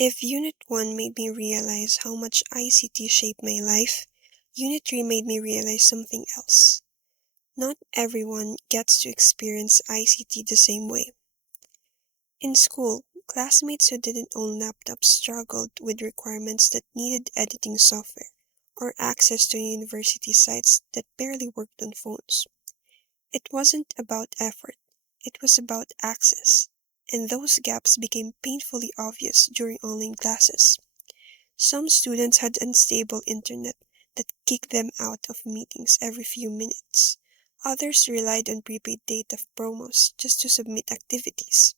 If Unit 1 made me realize how much ICT shaped my life, Unit 3 made me realize something else. Not everyone gets to experience ICT the same way. In school, classmates who didn't own laptops struggled with requirements that needed editing software or access to university sites that barely worked on phones. It wasn't about effort, it was about access, and those gaps became painfully obvious during online classes. Some students had unstable internet that kicked them out of meetings every few minutes. Others relied on prepaid data promos just to submit activities.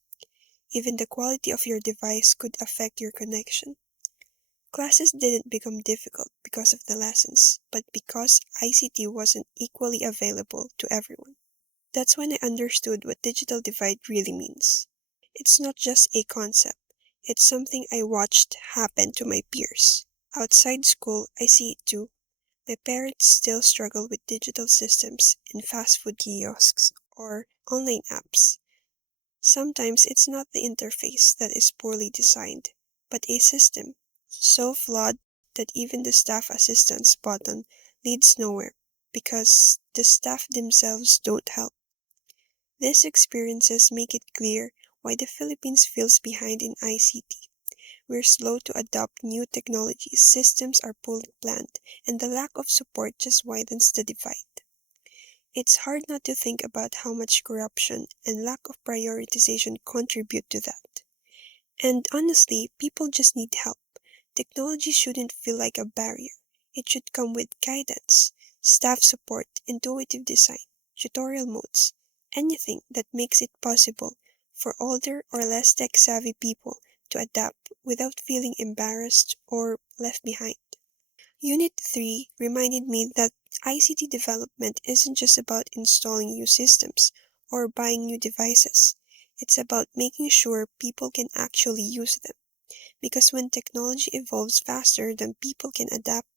Even the quality of your device could affect your connection. Classes didn't become difficult because of the lessons, but because ICT wasn't equally available to everyone. That's when I understood what digital divide really means. It's not just a concept, it's something I watched happen to my peers. Outside school, I see it too. My parents still struggle with digital systems in fast food kiosks or online apps. Sometimes it's not the interface that is poorly designed, but a system so flawed that even the staff assistance button leads nowhere because the staff themselves don't help. These experiences make it clear why the Philippines feels behind in ICT. We're slow to adopt new technologies, systems are poorly planned, and the lack of support just widens the divide. It's hard not to think about how much corruption and lack of prioritization contribute to that. And honestly, people just need help. Technology shouldn't feel like a barrier. It should come with guidance, staff support, intuitive design, tutorial modes, anything that makes it possible for older or less tech savvy people to adapt without feeling embarrassed or left behind. Unit 3 reminded me that ICT development isn't just about installing new systems or buying new devices. It's about making sure people can actually use them. Because when technology evolves faster than people can adapt,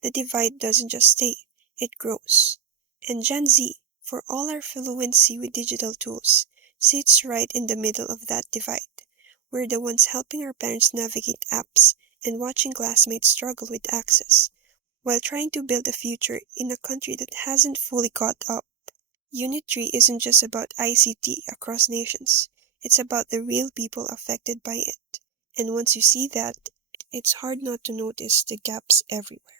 the divide doesn't just stay, it grows. And Gen Z, for all our fluency with digital tools, sits right in the middle of that divide. We're the ones helping our parents navigate apps and watching classmates struggle with access, while trying to build a future in a country that hasn't fully caught up. Unit 3 isn't just about ICT across nations, it's about the real people affected by it. And once you see that, it's hard not to notice the gaps everywhere.